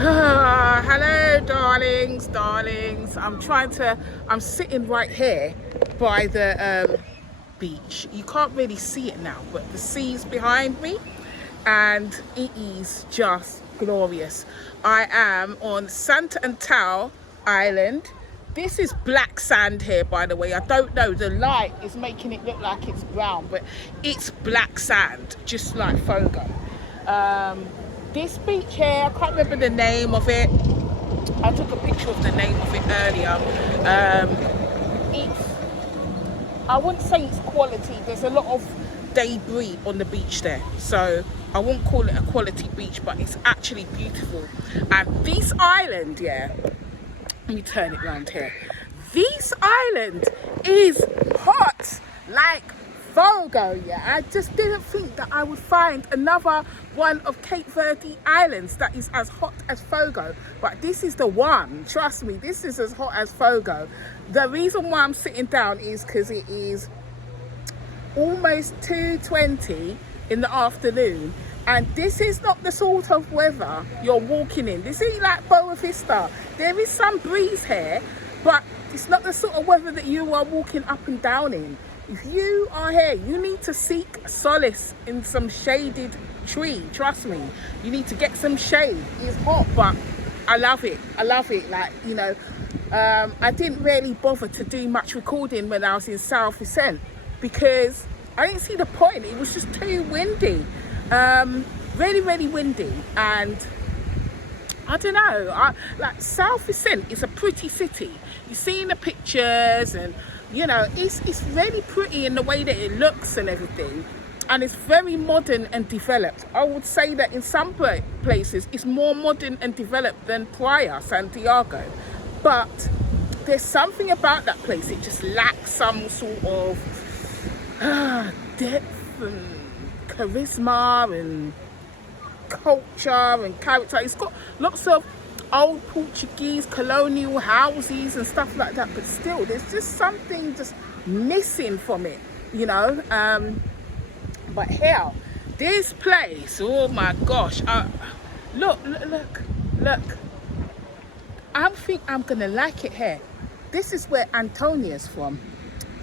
Hello, darlings. I'm sitting right here by the beach. You can't really see it now, but the sea's behind me and it is just glorious. I am on Santo Antão Island. This is black sand here, by the way. I don't know, the light is making it look like it's brown, but it's black sand, just like Fogo. This beach here, I can't remember the name of it. I took a picture of the name of it earlier. It's, I wouldn't say it's quality. There's a lot of debris on the beach there, so I won't call it a quality beach, but it's actually beautiful. And this island, yeah, let me turn it around here. This island is hot like Fogo, yeah. I just didn't think that I would find another one of Cape Verde Islands that is as hot as Fogo, but this is the one. Trust me, this is as hot as Fogo. The reason why I'm sitting down is because it is almost 2:20 in the afternoon, and this is not the sort of weather you're walking in. This ain't like Boa Vista. There is some breeze here, but it's not the sort of weather that you are walking up and down in. If you are here, you need to seek solace in some shaded tree. Trust me, you need to get some shade. It's hot, but I love it. Like, you know, I didn't really bother to do much recording when I was in South Vicente because I didn't see the point. It was just too windy, really windy, and I don't know. Like South Vicente is a pretty city. You see in the pictures, and you know, it's really pretty in the way that it looks and everything, and it's very modern and developed. I would say that in some places it's more modern and developed than Praia, Santiago, but there's something about that place. It just lacks some sort of depth and charisma and culture and character. It's got lots of old Portuguese colonial houses and stuff like that, but still there's just something just missing from it, you know. But here, this place, oh my gosh, look, I think I'm gonna like it here. This is where Antonia's from,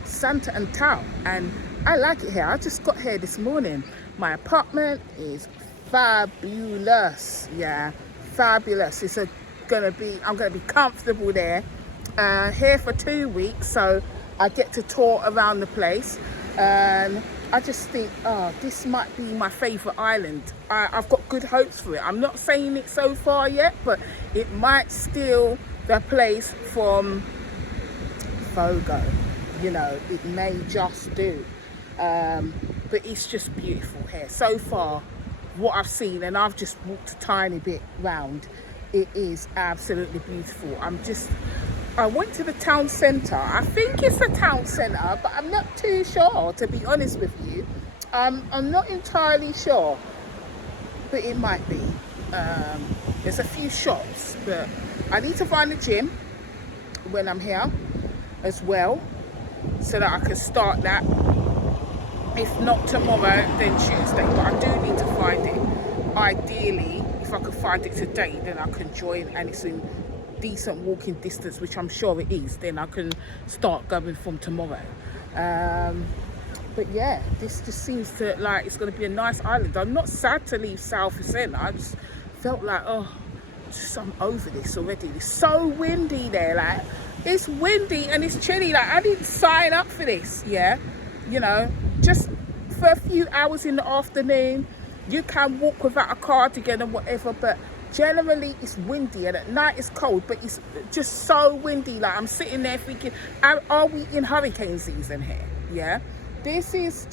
Santo Antão, and I like it here. I just got here this morning. My apartment is fabulous, yeah, fabulous. I'm gonna be comfortable there. Here for 2 weeks, so I get to tour around the place, and I just think, oh, this might be my favorite island. I've got good hopes for it. I'm not saying it so far yet, but it might steal the place from Fogo, you know, it may just do. But it's just beautiful here so far. What I've seen, and I've just walked a tiny bit round, it is absolutely beautiful. I went to the town centre. I think it's the town centre, but I'm not too sure, to be honest with you. I'm not entirely sure, but it might be. There's a few shops, but I need to find a gym when I'm here as well, so that I can start that. If not tomorrow, then Tuesday. But I do need to find it. Ideally, if I could find it today, then I can join, and it's in decent walking distance, which I'm sure it is. Then I can start going from tomorrow. But yeah, this just seems to like it's going to be a nice island. I'm not sad to leave South Vicente. I just felt like, oh, I'm over this already. It's so windy there. Like, it's windy and it's chilly. Like, I didn't sign up for this. Yeah, you know, just for a few hours in the afternoon. You can walk without a cardigan and whatever, but generally it's windy, and at night it's cold, but it's just so windy. Like, I'm sitting there thinking, are we in hurricane season here? Yeah, this is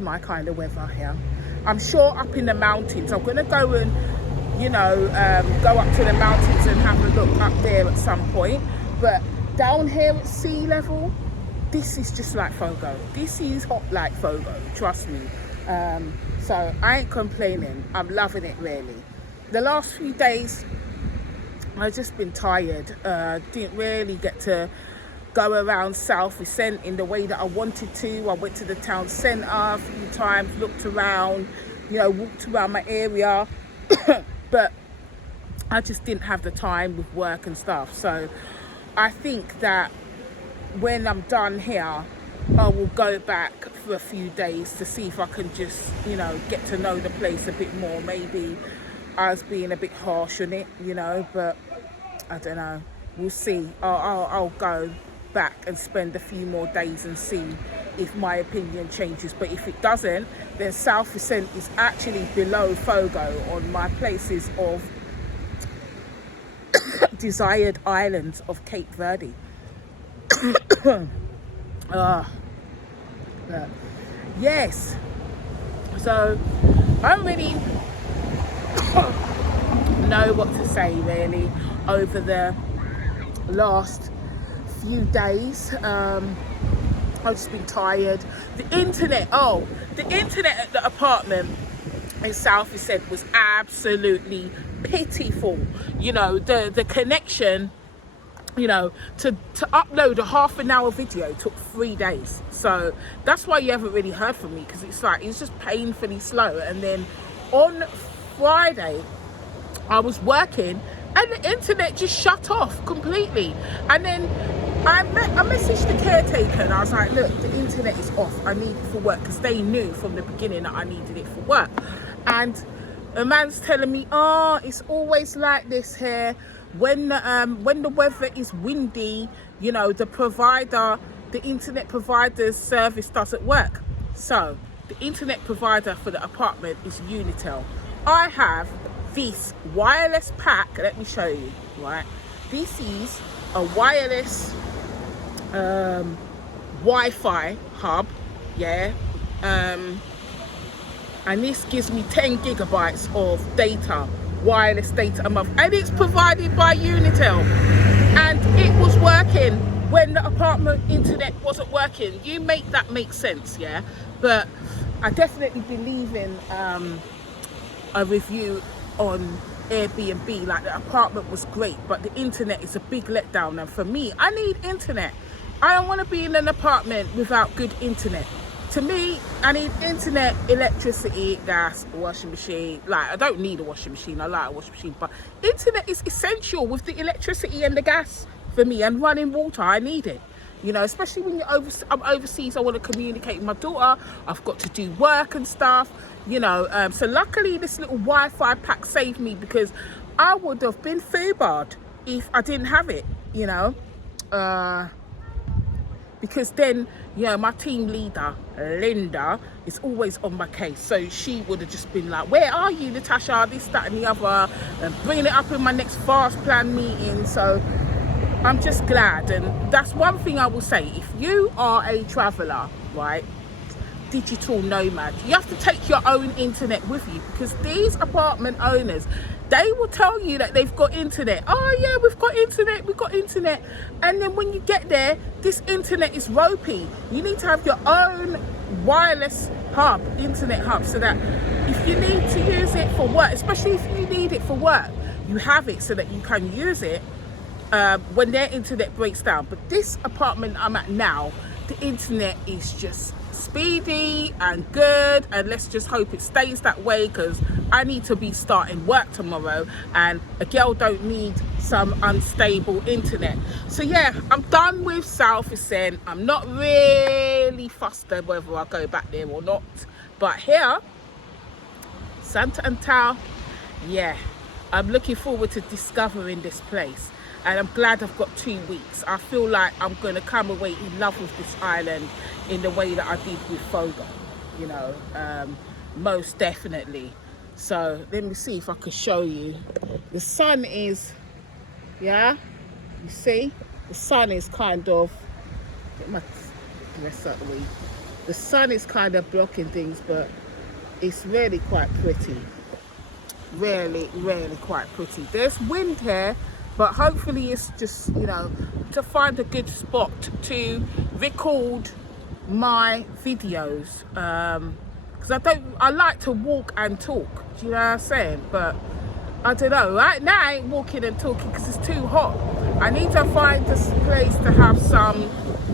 my kind of weather here. I'm sure up in the mountains, I'm gonna go and, you know, go up to the mountains and have a look up there at some point, but down here at sea level, this is just like Fogo. This is hot like Fogo, trust me. So I ain't complaining. I'm loving it, really. The last few days I've just been tired. Didn't really get to go around South Vicente in the way that I wanted to. I went to the town centre a few times, looked around, you know, walked around my area. but I just didn't have the time with work and stuff. So I think that when I'm done here, I will go back for a few days to see if I can just, you know, get to know the place a bit more. Maybe I was being a bit harsh on it, you know, but I don't know. We'll see. I'll go back and spend a few more days and see if my opinion changes. But if it doesn't, then South Vicent is actually below Fogo on my places of desired islands of Cape Verde. Yes, so I don't really know what to say really over the last few days. I've just been tired. The internet at the apartment in South Vicent was absolutely pitiful. You know, the connection, you know, to upload a half-an-hour video took 3 days. So that's why you haven't really heard from me, because it's just painfully slow. And then on Friday I was working and the internet just shut off completely. And then I messaged the caretaker and I was like, look, the internet is off, I need it for work, because they knew from the beginning that I needed it for work. And a man's telling me, oh, it's always like this here. When the weather is windy, you know, the internet provider's service doesn't work. So the internet provider for the apartment is Unitel. I have this wireless pack. Let me show you, right? This is a wireless Wi-Fi hub, yeah. And this gives me 10 gigabytes of data, wireless data a month, and it's provided by Unitel. And it was working when the apartment internet wasn't working. You make that make sense, yeah? But I definitely believe in a review on Airbnb. Like, the apartment was great, but the internet is a big letdown. And for me, I need internet. I don't want to be in an apartment without good internet. To me, I need internet, electricity, gas, washing machine. Like, I don't need a washing machine. I like a washing machine, but internet is essential with the electricity and the gas for me, and running water. I need it, you know, especially when I'm overseas. I want to communicate with my daughter. I've got to do work and stuff, you know. So luckily, this little Wi-Fi pack saved me, because I would have been foobarred if I didn't have it, you know. Because then, you know, my team leader, Linda, is always on my case. So she would have just been like, where are you, Natasha? This, that, and the other, and bringing it up in my next fast plan meeting. So I'm just glad. And that's one thing I will say. If you are a traveller, right, digital nomad, you have to take your own internet with you, because these apartment owners, they will tell you that they've got internet. Oh yeah, we've got internet. And then when you get there, this internet is ropey. You need to have your own wireless hub, internet hub, so that if you need to use it for work, especially if you need it for work, you have it so that you can use it when their internet breaks down. But this apartment I'm at now, the internet is just speedy and good, and let's just hope it stays that way, because I need to be starting work tomorrow, and a girl don't need some unstable internet. So yeah, I'm done with South Vicent. I'm not really fussed whether I go back there or not, but here, Santo Antão, yeah, I'm looking forward to discovering this place. And I'm glad I've got 2 weeks. I feel like I'm going to come away in love with this island in the way that I did with Fogo, you know, most definitely. So let me see if I can show you. The sun is, yeah, you see, the sun is kind of, get my dress out of the way. The sun is kind of blocking things, but it's really quite pretty. Really, really quite pretty. There's wind here, but hopefully it's just, you know, to find a good spot to record my videos, because I like to walk and talk, do you know what I'm saying? But I don't know, right now I ain't walking and talking because it's too hot. I need to find this place to have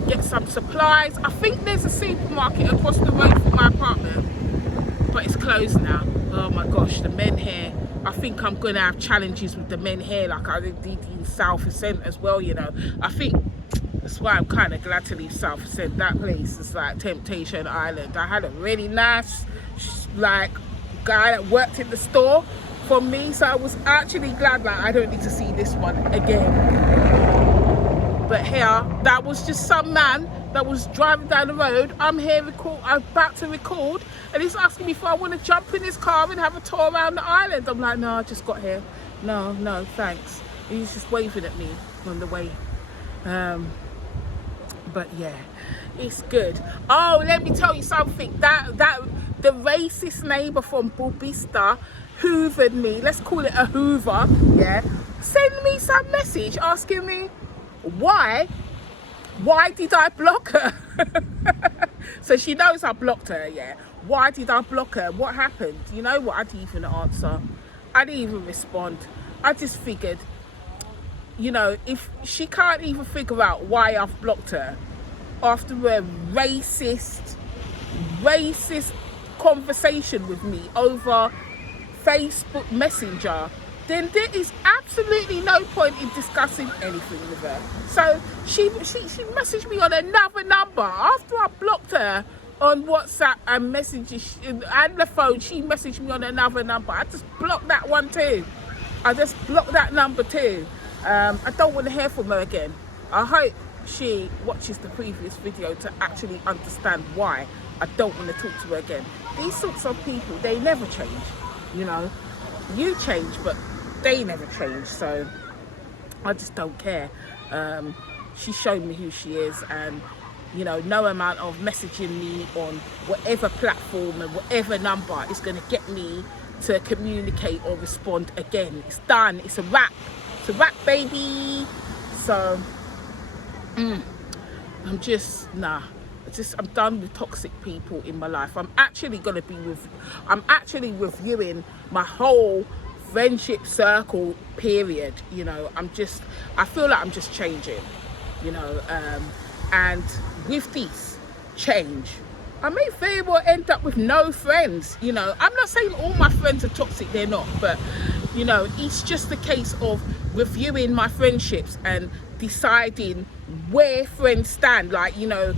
get some supplies. I think there's a supermarket across the road from my apartment, but it's closed now. Oh my gosh, the men here I think I'm gonna have challenges with the men here, like I did in South Ascent as well, you know. I think that's why I'm kind of glad to leave South Ascent. That place is like Temptation Island. I had a really nice, like, guy that worked in the store for me, so I was actually glad that I don't need to see this one again. But here, that was just some man that was driving down the road. I'm about to record, and he's asking me if I want to jump in his car and have a tour around the island. I'm like, no, I just got here. No, thanks. He's just waving at me on the way. But yeah, it's good. Oh, let me tell you something. That the racist neighbour from Bubista hoovered me. Let's call it a hoover. Yeah, send me some message asking me why did I block her. So she knows I blocked her. Yeah, why did I block her? What happened? You know what? I didn't even answer. I didn't even respond. I just figured, you know, if she can't even figure out why I've blocked her after a racist conversation with me over Facebook Messenger, then there is absolutely no point in discussing anything with her. So she messaged me on another number after I blocked her on WhatsApp and messages and the phone. She messaged me on another number. I just blocked that one too. I just blocked that number too. I don't want to hear from her again. I hope she watches the previous video to actually understand why I don't want to talk to her again. These sorts of people, they never change, you know. You change, but they never change, so I just don't care. She's shown me who she is, and you know, no amount of messaging me on whatever platform and whatever number is going to get me to communicate or respond again. It's done. It's a wrap. It's a wrap, baby. So I'm done with toxic people in my life. I'm actually reviewing my whole friendship circle period, you know. I feel like I'm just changing, you know, and with this change I may very well end up with no friends, you know. I'm not saying all my friends are toxic, they're not, but you know, it's just a case of reviewing my friendships and deciding where friends stand, like, you know,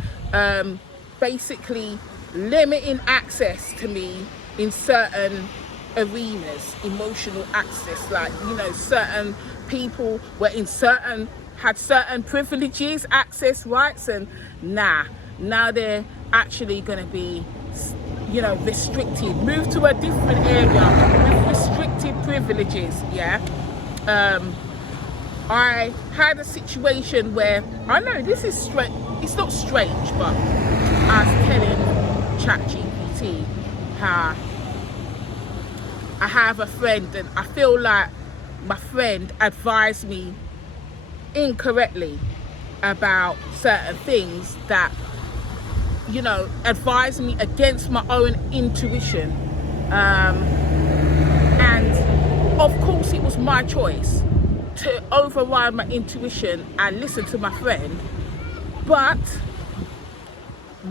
basically limiting access to me in certain arenas, emotional access, like, you know, certain people were had certain privileges, access rights, and now they're actually going to be, you know, restricted, move to a different area with restricted privileges. Yeah. I had a situation where, I know this is strange, it's not strange, but I was telling ChatGPT how I have a friend and I feel like my friend advised me incorrectly about certain things, that, you know, advised me against my own intuition. And of course it was my choice to override my intuition and listen to my friend, but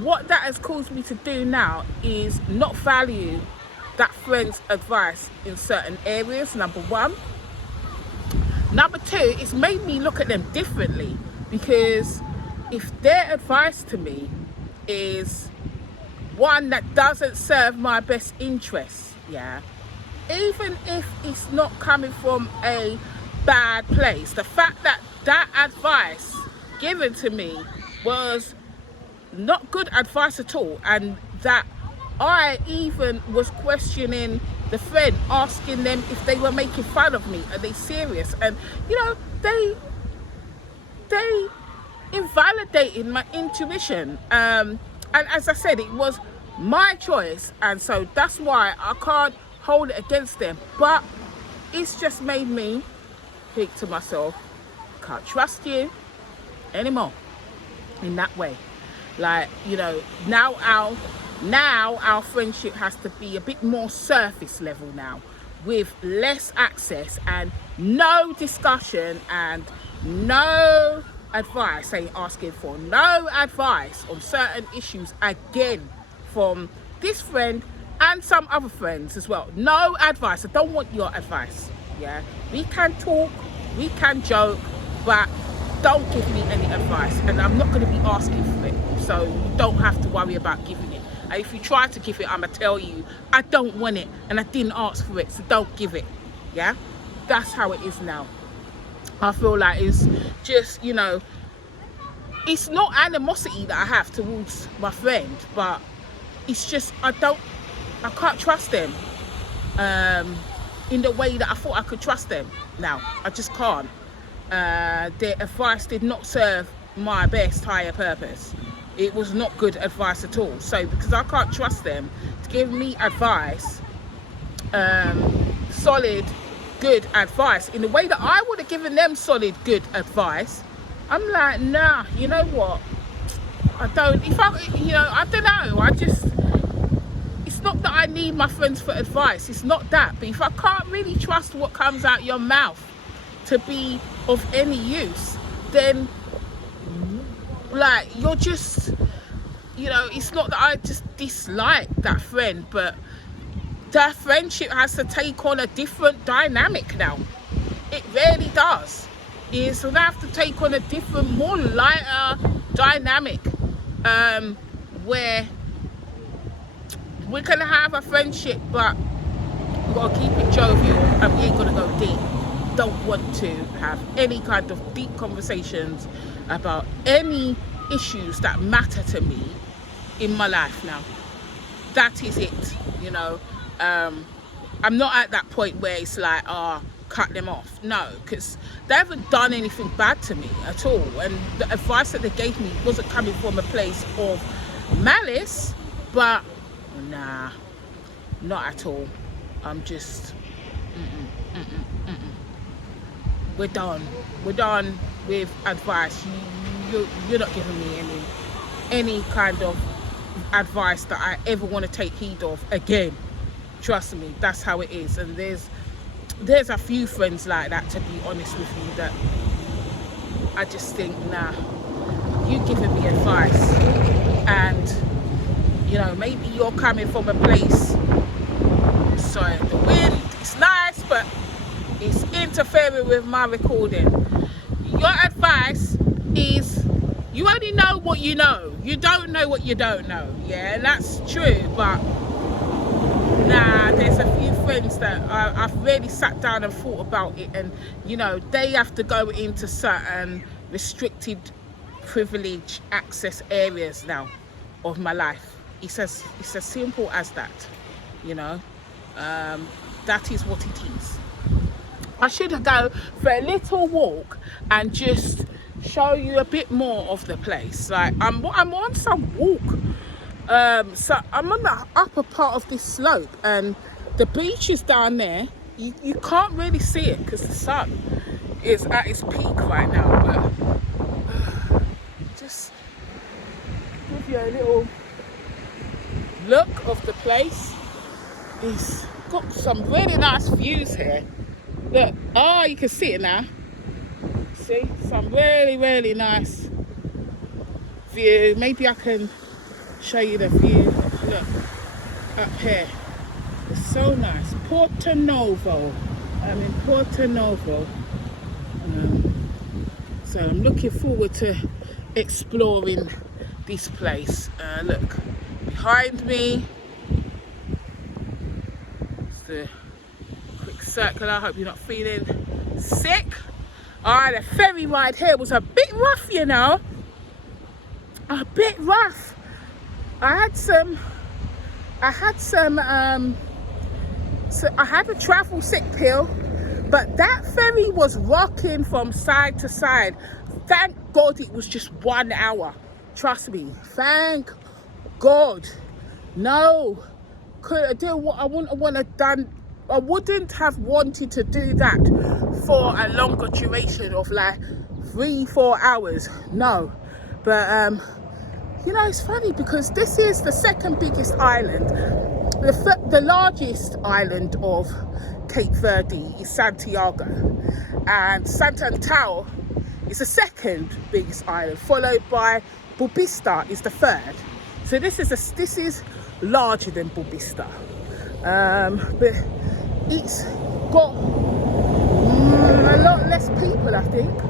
what that has caused me to do now is not value that friend's advice in certain areas, number one. Number two, it's made me look at them differently, because if their advice to me is one that doesn't serve my best interests, yeah, even if it's not coming from a bad place, the fact that that advice given to me was not good advice at all, and that I even was questioning the friend, asking them if they were making fun of me, are they serious? And you know, they invalidated my intuition, and as I said, it was my choice, and so that's why I can't hold it against them. But it's just made me think to myself, can't trust you anymore in that way. Like, you know, now our friendship has to be a bit more surface level now, with less access and no discussion and no advice, asking for no advice on certain issues again from this friend and some other friends as well. No advice. I don't want your advice. Yeah, we can talk, we can joke, but don't give me any advice, and I'm not going to be asking for it, so you don't have to worry about giving it. And if you try to give it, I'm gonna tell you I don't want it and I didn't ask for it, so don't give it. Yeah, that's how it is now. I feel like it's just, you know, it's not animosity that I have towards my friend, but it's just I can't trust them in the way that I thought I could trust them. Now I just can't. Their advice did not serve my best higher purpose. It was not good advice at all. So because I can't trust them to give me advice, solid good advice in the way that I would have given them solid good advice, I'm like, nah, you know what, I don't, if I, you know, I don't know, I just, it's not that I need my friends for advice, it's not that, but if I can't really trust what comes out your mouth to be of any use, then like, you're just, you know, it's not that I just dislike that friend, but that friendship has to take on a different dynamic now. It really does. It's going to have to take on a different, more lighter dynamic, where we're going to have a friendship, but we've got to keep it jovial and we ain't going to go deep. Don't want to have any kind of deep conversations about any issues that matter to me in my life now. That is it, you know. I'm not at that point where it's like, cut them off. No, because they haven't done anything bad to me at all, and the advice that they gave me wasn't coming from a place of malice, but nah, not at all. I'm just we're done with advice. You're not giving me any kind of advice that I ever want to take heed of again. Trust me, that's how it is. And there's a few friends like that, to be honest with you, that I just think, nah, you giving me advice, and you know, maybe you're coming from a place, sorry, the wind is nice, but it's interfering with my recording. Your advice is, you only know what you know, you don't know what you don't know. Yeah, and that's true, but nah, there's a few friends that I've really sat down and thought about it, and you know, they have to go into certain restricted privilege access areas now of my life. It's as simple as that, you know. That is what it is. I should go for a little walk and just show you a bit more of the place. Like I'm on some walk. So I'm on the upper part of this slope, and the beach is down there. You can't really see it because the sun is at its peak right now, but just give you a little look of the place. It's got some really nice views here. Look, you can see it now. See, some really nice view. Maybe I can show you the view. Look up here, it's so nice. Porto Novo. I'm in Porto Novo, so I'm looking forward to exploring this place. Look behind me, it's the quick circle. I hope you're not feeling sick. The ferry ride here was a bit rough, you know, a bit rough. I had a travel sick pill, but that ferry was rocking from side to side. Thank God it was just 1 hour. Trust me, thank God. No, could I do what I wouldn't want to done? I wouldn't have wanted to do that for a longer duration of like 3-4 hours. No, but you know, it's funny because this is the second biggest island. The largest island of Cape Verde is Santiago, and Santo Antão is the second biggest island, followed by Bubista is the third. So this is larger than Bubista. But it's got a lot less people, I think.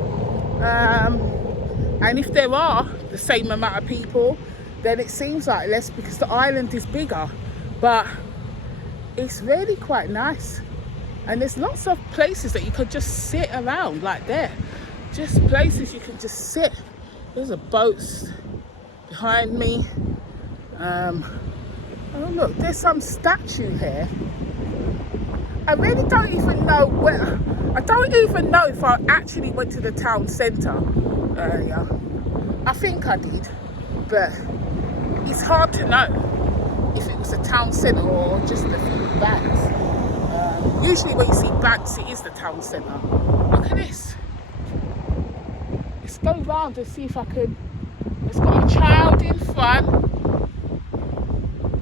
And if there are the same amount of people, then it seems like less because the island is bigger. But it's really quite nice. And there's lots of places that you could just sit around, like there. Just places you can just sit. There's a boat behind me. Oh look, there's some statue here. I really don't even know where. I don't even know if I actually went to the town centre earlier. I think I did, but it's hard to know if it was a town centre or just a few banks. Usually when you see banks, it is the town centre. Look at this. Let's go round and see if I can. It's got a child in front.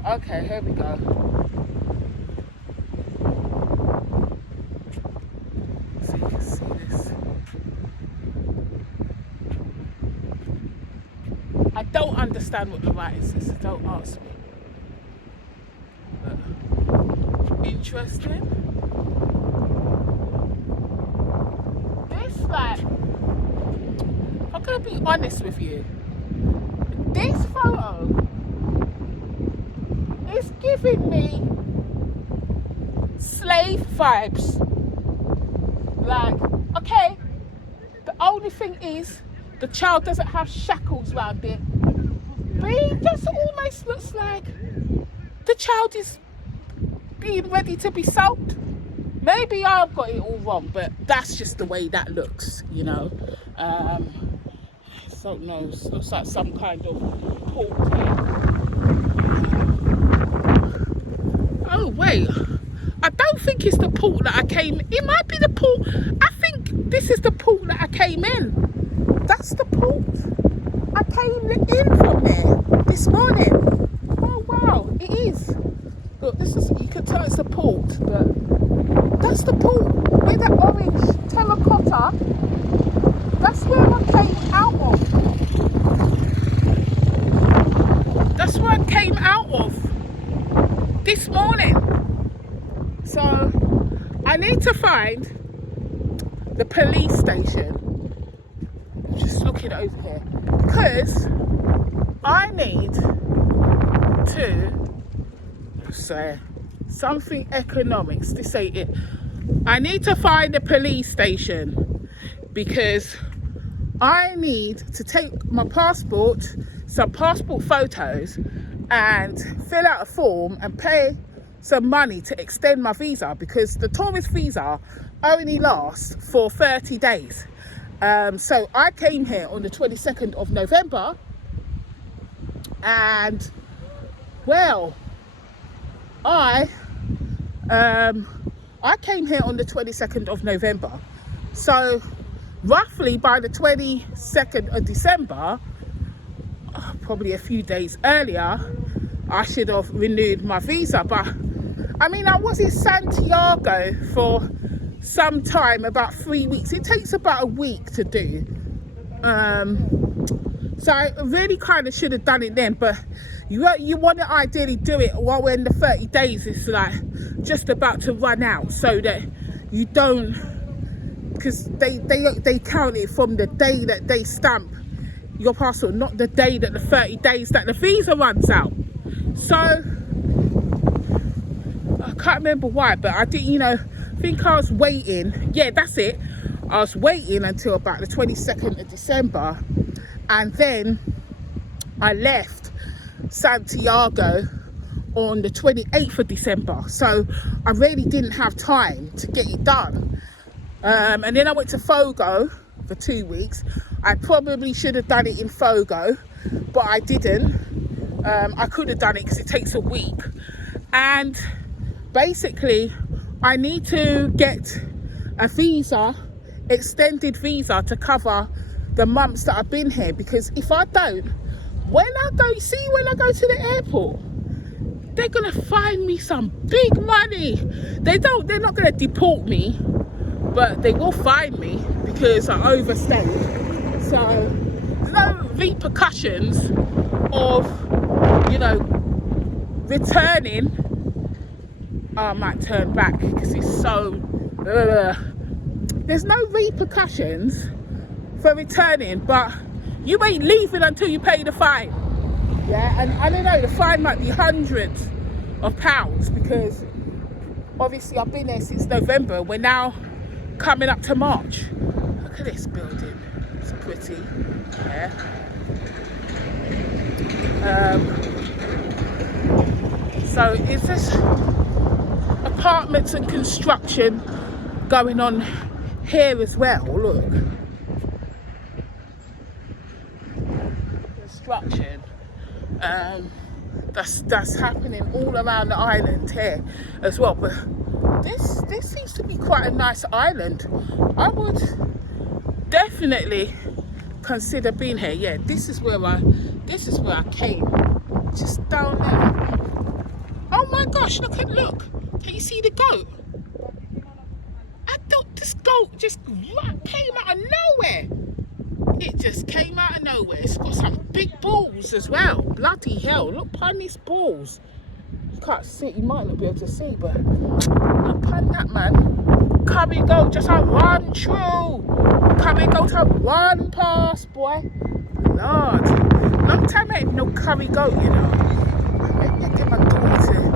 Okay, here we go. So you can see this. I don't understand what the writing says, so don't ask me. But interesting. This, like, I'm gonna be honest with you. This photo is giving me slave vibes. Like, okay, the only thing is the child doesn't have shackles around it, but it just almost looks like the child is being ready to be sold. Maybe I've got it all wrong, but that's just the way that looks, you know. I don't know, it looks like some kind of port here. Oh wait, I don't think it's the port that I came. It might be the port. I think this is the port that I came in. That's the port. I came in from there this morning. Oh wow, it is. Look, this is. You can tell it's the port, but that's the port with the orange terracotta. That's where I came out of. That's where I came out of this morning. So I need to find the police station. I'm just looking over here because I need to say something economics. This ain't it. I need to find the police station because I need to take my passport, some passport photos, and fill out a form and pay some money to extend my visa because the tourist visa only lasts for 30 days. So I came here on the 22nd of November and well, I came here on the 22nd of November. So roughly by the 22nd of December, probably a few days earlier, I should have renewed my visa. But I mean, I was in Santiago for some time, about 3 weeks. It takes about a week to do. So I really kind of should have done it then, but you want to ideally do it while we're in the 30 days is like just about to run out, so that you don't, because they count it from the day that they stamp your passport, not the day that the 30 days that the visa runs out. So I can't remember why, but I didn't, I think I was waiting. Yeah, that's it. I was waiting until about the 22nd of December, and then I left Santiago on the 28th of December. So I really didn't have time to get it done. And then I went to Fogo for 2 weeks. I probably should have done it in Fogo, but I didn't. I could have done it because it takes a week. And basically, I need to get a visa, extended visa, to cover the months that I've been here. Because if I don't, when I go to the airport, they're gonna fine me some big money. They're not gonna deport me, but they will fine me because I overstayed. So there's no repercussions of returning I might turn back because it's so there's no repercussions for returning, but you ain't leaving until you pay the fine. Yeah, and I don't know, the fine might be hundreds of pounds because obviously I've been there since November. We're now coming up to March. Look at this building, it's pretty. Yeah. So it's just apartments and construction going on here as well. Look, construction that's happening all around the island here as well. But this seems to be quite a nice island. I would definitely consider being here. Yeah, this is where I came, just down there. Oh my gosh, look. Can you see the goat? I thought this goat just came out of nowhere. It just came out of nowhere. It's got some big balls as well. Bloody hell, look upon these balls. You can't see, you might not be able to see, but look upon that, man. Curry goat just a run through. Curry goat a run past, boy. Lord, long time I ain't no curry goat, you know. I get my daughter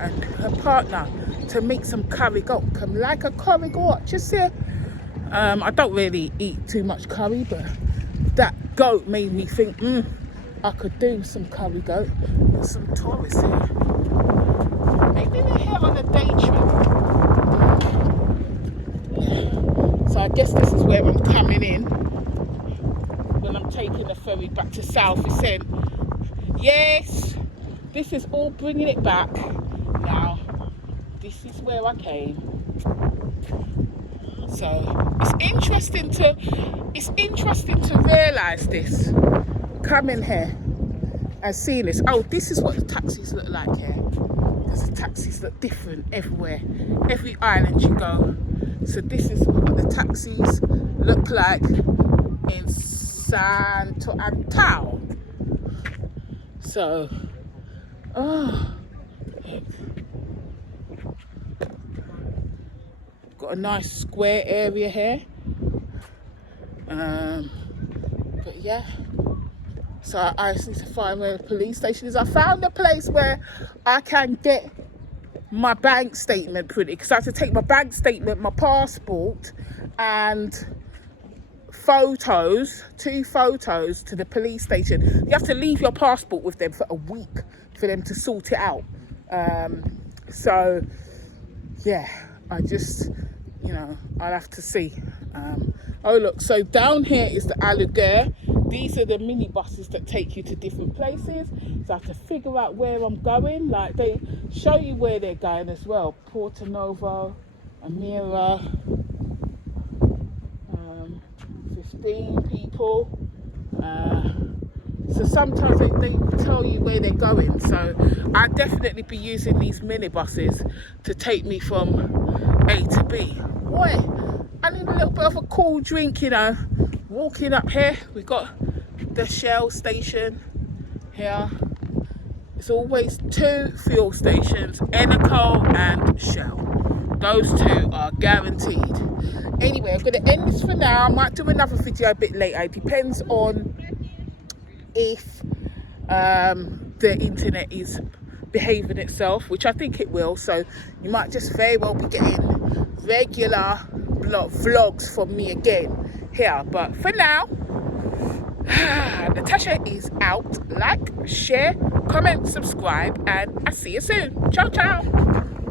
and her partner to make some curry goat. Come like a curry goat, you see. I don't really eat too much curry, but that goat made me think, I could do some curry goat. There's some tourists here. Maybe they're here on a day trip. So I guess this is where I'm coming in when I'm taking the ferry back to Southend. Yes, this is all bringing it back. Now, this is where I came. So it's interesting to realise this, coming here and seeing this. Oh, this is what the taxis look like here. Because the taxis look different everywhere, every island you go. So this is what the taxis look like in Santo Antão. So, got a nice square area here. But yeah, so I just need to find where the police station is. I found a place where I can get my bank statement printed, because I have to take my bank statement, my passport, and two photos to the police station. You have to leave your passport with them for a week for them to sort it out. So yeah, I just, I'll have to see. Oh look, so down here is the Aluguer. These are the minibuses that take you to different places. So I have to figure out where I'm going. Like, they show you where they're going as well. Porto Novo, Amira, 15 people. So sometimes they tell you where they're going. So I'll definitely be using these minibuses to take me from A to B. Boy, I need a little bit of a cool drink, Walking up here, we've got the Shell station here. It's always two fuel stations, Eneco and Shell. Those two are guaranteed. Anyway, I'm going to end this for now. I might do another video a bit later. It depends on if the internet is behaving itself, which I think it will. So you might just very well be getting regular vlogs from me again here. But for now, Natasha is out. Like, share, comment, subscribe, and I'll see you soon. Ciao, ciao.